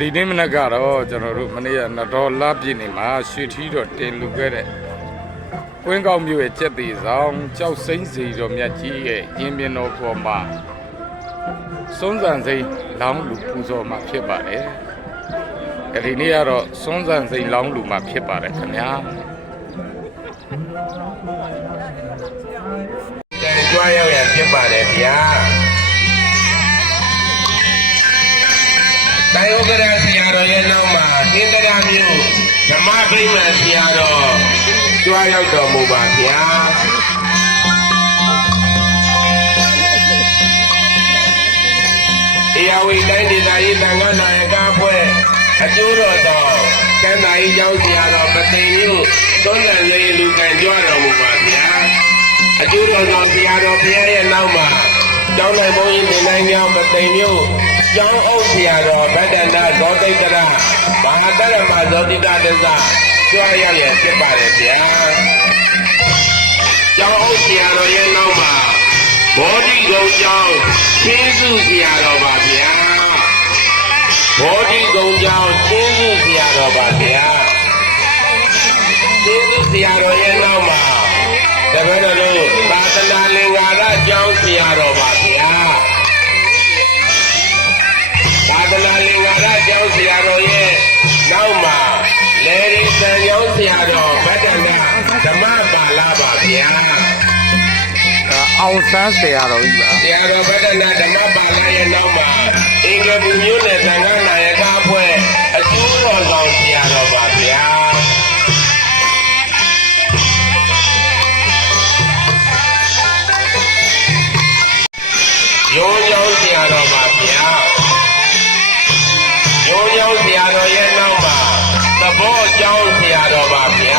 ဒီနေ့မနက်ကတော့ကျွန်တော်တို့မနေ့ကနတော်လာပြည့်နေမှာရွှေထီးတော်တင်လူခဲ့တဲ့ကွင်းကောက်မြို့ရဲ့ကျက်သေးဆောင်ကြောက်စိမ့်စီတော်မြတ်ကြီးရဲ့ရင်းမြင်တော်ပေါ်မှာစွန်းစံစိမ့်လောင်းလူပူဇော်မှာဖြစ်ပါတယ်။ဒီနေ့ကတော့စွန်းစံစိမ့်လောင်းလူမှာဖြစ်ပါတယ်ခင်ဗျာ။ကြွားရောက်ရဖြစ်ပါတယ်ဗျာ။တိုင်းဥက္ကရာဆရာတော်ရဲ့နောက်မှာသင်္ကရာမျိုးဓမ္မပရိမတ်ဆရာတော်ကြွားရောက်တော်မူပါဗျာ။တရားဝိတိုင်းဒေသကြီးသံဃာနာယကအဖွဲ့အကျိုးတော်တော်ကံသာကြီးကျောင်းဆရာတော်ပသိမ်မျိုးသွန်သံလေးလူကံကြွားတော်မူပါဗျာ။အကျိုးတော်တော်ဆရာတော်ဘုရားရဲ့နောက်မှာကျောင်းနိုင်ဘုန်းကြီးနေနိုင်မြောင်ပသိမ်မျိုးကျောင်းအုပ်ဆရာတော်ဗဒ္ဒန္တဇောတိတ္တရမဟာတရမဇောတိတ္တသစ္စာကြွားရရဖြစ်ပါတယ်ဗျာကျောင်းအုပ်ဆရာတော်ရဲ့နောက်မှာဘောဓိကုံကျောင်းချင်းစုဆရာတော်ပါဗျာဘောဓိကုံကျောင်းချင်းစုဆရာတော်ပါဗျာချင်းစုဆရာတော်ရဲ့နောက်မှာတပည့်တော်တို့သာသနာလင်္ကာရကျောင်းဆရာတော်ပါဗျာသာသနာလင်္ကာရကျောင်းဆရာတော်ရဲ့နောက်မှာလေရိသံကျောင်းဆရာတော်ဗဒ္ဒန္တဓမ္မပါဠပါဗျာအောင်ဆန်းဆရာတော်ကြီးပါဆရာတော်ဗဒ္ဒန္တဓမ္မပါဠရဲ့နောက်မှာအင်္ဂပုမျိုးနဲ့သံဃာနာယကအဖွဲ့အကျိုးတော်ဆောင်ဆရာတော်ပါဗျာရုံးကျောင်းဆရာတော်ပါဗျာရုံးကျောင်းဆရာတော်ရဲ့နောက်မှာသဘောကျောင်းဆရာတော်ပါဗျာ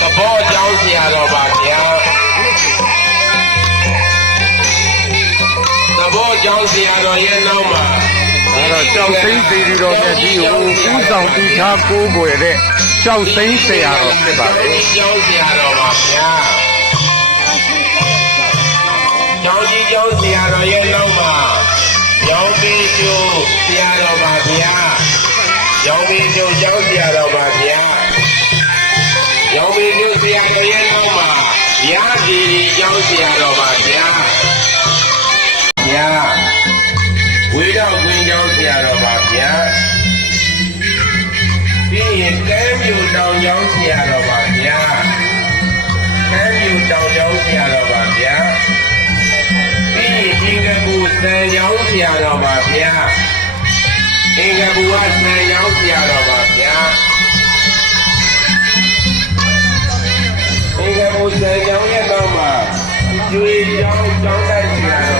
သဘောကျောင်းဆရာတော်ပါဗျာသဘောကျောင်းဆရာတော်ရဲ့နောက်မှာကြောက်စိမ့်စီတော်မြတ်ကြီးကိုဦးဆောင်တည်ထားကိုးကွယ်တဲ့ကြောက်စိမ့်ဆရာတော်ဖြစ်ပါတယ်ကျောင်းဆရာတော်ပါဗျာကျောင်းကြီးကျောင်းဆရာတော်ရဲ့နောက်မှာရောင်ပေကျိုးဆရာတော်ပါဗျာရောင်ပေကျိုးကျောင်းဆရာတော်ပါဗျာရောင်ပေကျိုးဆရာတော်ရဲ့နောက်မှာရာဒီရီကျောင်းဆရာတော်ပါဗျာဗျာဝေတော့ကွင်းကျောင်းဆရာတော်ပါဗျာပြီးရင်ကမ်းပြူတောင်ကျောင်းဆရာတော်ပါဗျာကမ်းပြူတောင်ကျောင်းဆရာတော်ပါဗျာပြီးရင်အင်္ဂပုသံကျောင်းဆရာတော်ပါဗျာအင်္ဂပုဝသံကျောင်းဆရာတော်ပါဗျာအင်္ဂပုသံကျောင်းရဲ့နောက်မှာကျွေကျောင်းကျောင်းတိုက်ဆရာတော်